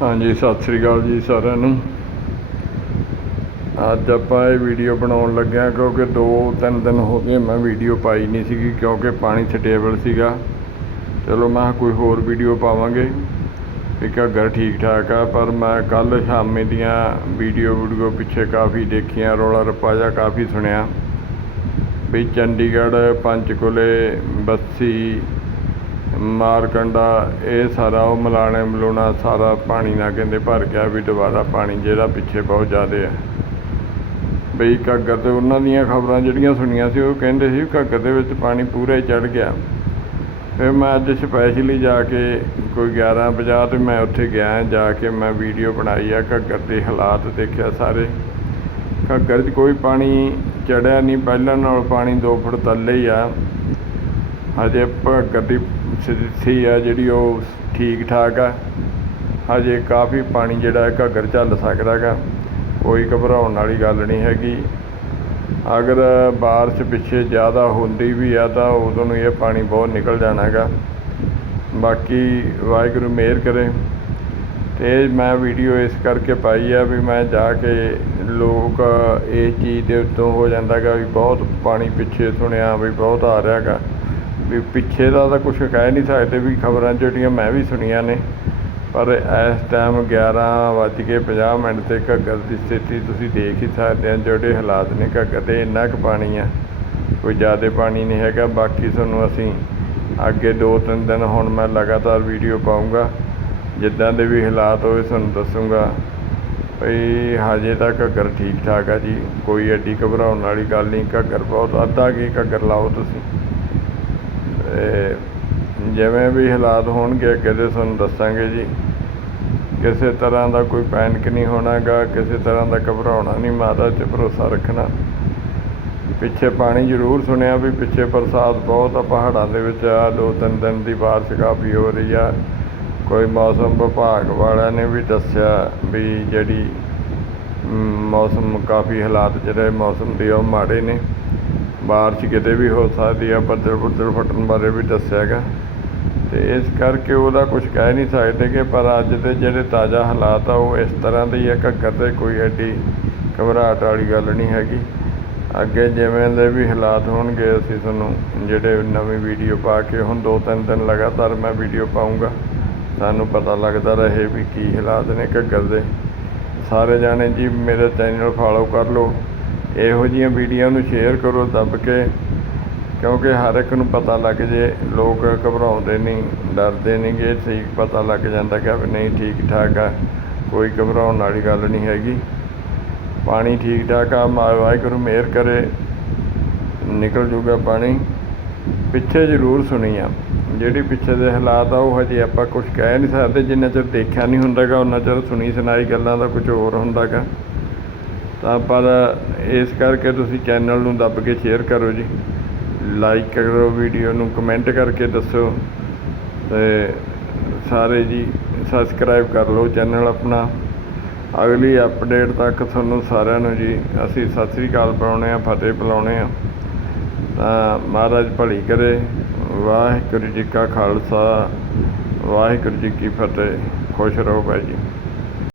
ਹਾਂਜੀ, ਸਤਿ ਸ੍ਰੀ ਅਕਾਲ ਜੀ ਸਾਰਿਆਂ ਨੂੰ। ਅੱਜ ਆਪਾਂ ਇਹ ਵੀਡੀਓ ਬਣਾਉਣ ਲੱਗਿਆ ਕਿਉਂਕਿ 2-3 ਦਿਨ ਹੋ ਗਏ ਮੈਂ ਵੀਡੀਓ ਪਾਈ ਨਹੀਂ ਸੀਗੀ ਕਿਉਂਕਿ ਪਾਣੀ ਸਟੇਬਲ ਸੀਗਾ। ਚਲੋ ਮੈਂ ਕੋਈ ਹੋਰ ਵੀਡੀਓ ਪਾਵਾਂਗੇ। ਵੀ ਘੱਗਰ ਠੀਕ ਠਾਕ ਆ, ਪਰ ਮੈਂ ਕੱਲ ਸ਼ਾਮੇ ਦੀਆਂ ਵੀਡੀਓ ਵੀਡੀਓ ਪਿੱਛੇ ਕਾਫੀ ਦੇਖੀਆਂ, ਰੌਲਾ ਰੱਪਾ ਜਿਹਾ ਕਾਫੀ ਸੁਣਿਆ। ਵੀ ਚੰਡੀਗੜ੍ਹ ਪੰਚਕੁਲੇ ਬੱਸੀ ਮਾਰਕੰਡਾ, ਇਹ ਸਾਰਾ ਉਹ ਮਲਾਣੇ ਮਲੂਣਾ ਸਾਰਾ ਪਾਣੀ ਨਾਲ ਕਹਿੰਦੇ ਭਰ ਗਿਆ ਵੀ ਦੁਬਾਰਾ ਪਾਣੀ ਜਿਹੜਾ ਪਿੱਛੇ ਬਹੁਤ ਜ਼ਿਆਦਾ ਹੈ ਬਈ ਘੱਗਰ ਤੇ ਉਹਨਾਂ ਦੀਆਂ ਖਬਰਾਂ ਜਿਹੜੀਆਂ ਸੁਣੀਆਂ ਸੀ, ਉਹ ਕਹਿੰਦੇ ਸੀ ਘੱਗਰ ਦੇ ਵਿੱਚ ਪਾਣੀ ਪੂਰਾ ਹੀ ਚੜ ਗਿਆ। ਫਿਰ ਮੈਂ ਅੱਜ ਸਪੈਸ਼ਲੀ ਜਾ ਕੇ ਕੋਈ 11:50 ਤੇ ਮੈਂ ਉੱਥੇ ਗਿਆ, ਜਾ ਕੇ ਮੈਂ ਵੀਡੀਓ ਬਣਾਈ ਆ ਘੱਗਰ ਦੇ ਹਾਲਾਤ ਦੇਖਿਆ ਸਾਰੇ। ਘੱਗਰ 'ਚ ਕੋਈ ਪਾਣੀ ਚੜਿਆ ਨਹੀਂ, ਪਹਿਲਾਂ ਨਾਲ ਪਾਣੀ 2 ਫੁੱਟ ਥੱਲੇ ਹੀ ਆ। ਹਜੇ ਘੱਗਰ ਦੀ ਸਥਿਤੀ ਆ, ਜਿਹੜੀ ਉਹ ਠੀਕ ਠਾਕ ਆ। ਹਜੇ ਕਾਫੀ ਪਾਣੀ ਜਿਹੜਾ ਘੱਗਰ ਝੱਲ ਸਕਦਾ ਗਾ ਕੋਈ ਘਬਰਾਉਣ ਵਾਲੀ ਗੱਲ ਨਹੀਂ ਹੈਗੀ। ਅਗਰ ਬਾਰਿਸ਼ ਪਿੱਛੇ ਜ਼ਿਆਦਾ ਹੁੰਦੀ ਵੀ ਆ, ਤਾਂ ਉਦੋਂ ਨੂੰ ਇਹ ਪਾਣੀ ਬਹੁਤ ਨਿਕਲ ਜਾਣਾ ਹੈਗਾ। ਬਾਕੀ ਵਾਹਿਗੁਰੂ ਮਿਹਰ ਕਰੇ। ਤੇ ਮੈਂ ਵੀਡੀਓ ਇਸ ਕਰਕੇ ਪਾਈ ਆ ਵੀ ਮੈਂ ਜਾ ਕੇ ਲੋਕ ਇਹ ਚੀਜ਼ ਦੇ ਉੱਤੋਂ ਹੋ ਜਾਂਦਾ ਗਾ ਵੀ ਬਹੁਤ ਪਾਣੀ ਪਿੱਛੇ ਸੁਣਿਆ ਵੀ ਬਹੁਤ ਆ ਰਿਹਾ ਗਾ ਵੀ ਪਿੱਛੇ ਦਾ ਤਾਂ ਕੁਝ ਕਹਿ ਨਹੀਂ ਸਕਦੇ ਵੀ ਖਬਰਾਂ ਜਿਹੜੀਆਂ ਮੈਂ ਵੀ ਸੁਣੀਆਂ ਨੇ, ਪਰ ਇਸ ਟਾਈਮ 11 ਵੱਜ ਕੇ 50 ਮਿੰਟ ਤੇ ਘੱਗਰ ਦੀ ਸਥਿਤੀ ਤੁਸੀਂ ਦੇਖ ਹੀ ਸਕਦੇ ਆ ਜਿਹੜੇ ਹਾਲਾਤ ਨੇ ਘੱਗਰ ਦੇ ਇੰਨਾ ਕੁ ਪਾਣੀ ਆ, ਕੋਈ ਜ਼ਿਆਦਾ ਪਾਣੀ ਨਹੀਂ ਹੈਗਾ, ਬਾਕੀ ਤੁਹਾਨੂੰ ਅਸੀਂ ਅੱਗੇ ਦੋ ਤਿੰਨ ਦਿਨ ਹੁਣ ਮੈਂ ਲਗਾਤਾਰ ਵੀਡੀਓ ਪਾਉਂਗਾ ਜਿੱਦਾਂ ਦੇ ਵੀ ਹਾਲਾਤ ਹੋਵੇ ਤੁਹਾਨੂੰ ਦੱਸੂਗਾ ਭਈ ਹਜੇ ਤਾਂ ਘੱਗਰ ਠੀਕ ਠਾਕ ਆ ਜੀ, ਕੋਈ ਐਡੀ ਘਬਰਾਉਣ ਵਾਲੀ ਗੱਲ ਨਹੀਂ, ਘੱਗਰ ਬਹੁਤ ਅੱਧਾ ਕੀ ਘੱਗਰ ਲਾਓ ਤੁਸੀਂ। ਤੇ ਜਿਵੇਂ ਵੀ ਹਾਲਾਤ ਹੋਣਗੇ ਅੱਗੇ ਦੇ ਤੁਹਾਨੂੰ ਦੱਸਾਂਗੇ ਜੀ। ਕਿਸੇ ਤਰ੍ਹਾਂ ਦਾ ਕੋਈ ਪੈਨਿਕ ਨਹੀਂ ਹੋਣਾਗਾ, ਕਿਸੇ ਤਰ੍ਹਾਂ ਦਾ ਘਬਰਾਉਣਾ ਨਹੀਂ ਮਹਾਰਾਜ 'ਤੇ ਭਰੋਸਾ ਰੱਖਣਾ। ਪਿੱਛੇ ਪਾਣੀ ਜ਼ਰੂਰ ਸੁਣਿਆ ਵੀ ਪਿੱਛੇ ਬਰਸਾਤ ਬਹੁਤ ਆ, ਪਹਾੜਾਂ ਦੇ ਵਿੱਚ ਆ, ਦੋ ਤਿੰਨ ਦਿਨ ਦੀ ਬਾਰਿਸ਼ ਕਾਫੀ ਹੋ ਰਹੀ ਆ। ਕੋਈ ਮੌਸਮ ਵਿਭਾਗ ਵਾਲਿਆਂ ਨੇ ਵੀ ਦੱਸਿਆ ਵੀ ਜਿਹੜੀ ਮੌਸਮ ਕਾਫੀ ਹਾਲਾਤ ਜਿਹੜੇ ਮੌਸਮ ਦੇ ਉਹ ਮਾੜੇ ਨੇ। ਬਾਰਿਸ਼ ਕਿਤੇ ਵੀ ਹੋ ਸਕਦੀ ਆ ਬੱਦਲ ਬੁੱਦਲ ਫਟਣ ਬਾਰੇ ਵੀ ਦੱਸਿਆ ਹੈਗਾ। ਤੇ ਇਸ ਕਰਕੇ ਉਹਦਾ ਕੁਝ ਕਹਿ ਨਹੀਂ ਸਕਦੇ ਕਿ, ਪਰ ਅੱਜ ਦੇ ਜਿਹੜੇ ਤਾਜ਼ਾ ਹਾਲਾਤ ਆ, ਉਹ ਇਸ ਤਰ੍ਹਾਂ ਦੇ ਹੀ ਆ, ਘੱਗਰ ਦੇ ਕੋਈ ਐਡੀ ਘਬਰਾਹਟ ਵਾਲੀ ਗੱਲ ਨਹੀਂ ਹੈਗੀ। ਅੱਗੇ ਜਿਵੇਂ ਦੇ ਵੀ ਹਾਲਾਤ ਹੋਣਗੇ, ਅਸੀਂ ਤੁਹਾਨੂੰ ਜਿਹੜੇ ਨਵੀਂ ਵੀਡੀਓ ਪਾ ਕੇ, ਹੁਣ ਦੋ ਤਿੰਨ ਦਿਨ ਲਗਾਤਾਰ ਮੈਂ ਵੀਡੀਓ ਪਾਉਂਗਾ ਸਾਨੂੰ ਪਤਾ ਲੱਗਦਾ ਰਹੇ ਵੀ ਕੀ ਹਾਲਾਤ ਨੇ ਘੱਗਰ ਦੇ। ਸਾਰੇ ਜਾਣੇ ਜੀ, ਮੇਰੇ ਚੈਨਲ ਫਾਲੋ ਕਰ ਲਓ। ਇਹੋ ਜਿਹੀਆਂ ਵੀਡੀਓ ਨੂੰ ਸ਼ੇਅਰ ਕਰੋ, ਦੱਬ ਕੇ, ਕਿਉਂਕਿ ਹਰ ਇੱਕ ਨੂੰ ਪਤਾ ਲੱਗ ਜੇ, ਲੋਕ ਘਬਰਾਉਂਦੇ ਨਹੀਂ, ਡਰਦੇ ਨਹੀਂ ਨਹੀਂਗੇ ਠੀਕ ਪਤਾ ਲੱਗ ਜਾਂਦਾ ਕਿ ਵੀ ਨਹੀਂ ਠੀਕ ਠਾਕ ਆ, ਕੋਈ ਘਬਰਾਉਣ ਵਾਲੀ ਗੱਲ ਨਹੀਂ ਹੈਗੀ। ਪਾਣੀ ਠੀਕ ਠਾਕ ਆ, ਮਾ- ਵਾਹਿਗੁਰੂ ਮਿਹਰ ਕਰੇ, ਨਿਕਲ ਜੂਗਾ ਪਾਣੀ। ਪਿੱਛੇ ਜ਼ਰੂਰ ਸੁਣੀ ਆ ਜਿਹੜੀ ਪਿੱਛੇ ਦੇ ਹਾਲਾਤ ਆ, ਉਹ ਹਜੇ ਆਪਾਂ ਕੁਝ ਕਹਿ ਨਹੀਂ ਸਕਦੇ, ਜਿੰਨਾ ਚਿਰ ਦੇਖਿਆ ਨਹੀਂ ਹੁੰਦਾਗਾ ਉਹਨਾਂ ਚਿਰ ਸੁਣੀ ਸੁਣਾਈ ਗੱਲਾਂ ਦਾ ਕੁਝ ਹੋਰ ਹੁੰਦਾਗਾ। ਤਾਂ ਪਰ ਇਸ ਕਰਕੇ ਤੁਸੀਂ ਚੈਨਲ ਨੂੰ ਦੱਬ ਕੇ ਸ਼ੇਅਰ ਕਰੋ ਜੀ। ਲਾਈਕ ਕਰੋ ਵੀਡੀਓ ਨੂੰ ਕਮੈਂਟ ਕਰਕੇ ਦੱਸੋ। ਤੇ ਸਾਰੇ ਜੀ ਸਬਸਕ੍ਰਾਈਬ ਕਰ ਲਓ ਚੈਨਲ ਆਪਣਾ। ਅਗਲੀ ਅਪਡੇਟ ਤੱਕ ਤੁਹਾਨੂੰ ਸਾਰਿਆਂ ਨੂੰ ਜੀ ਅਸੀਂ ਸਤਿ ਸ੍ਰੀ ਅਕਾਲ ਬੁਲਾਉਂਦੇ ਆ ਫਤਿਹ ਬੁਲਾਉਣੇ ਆ ਤਾਂ ਮਹਾਰਾਜ ਭਲੀ ਕਰੇ। ਵਾਹਿਗੁਰੂ ਜੀ ਕਾ ਖਾਲਸਾ, ਵਾਹਿਗੁਰੂ ਜੀ ਕੀ ਫਤਿਹ। ਖੁਸ਼ ਰਹੋ ਭਾਈ ਜੀ।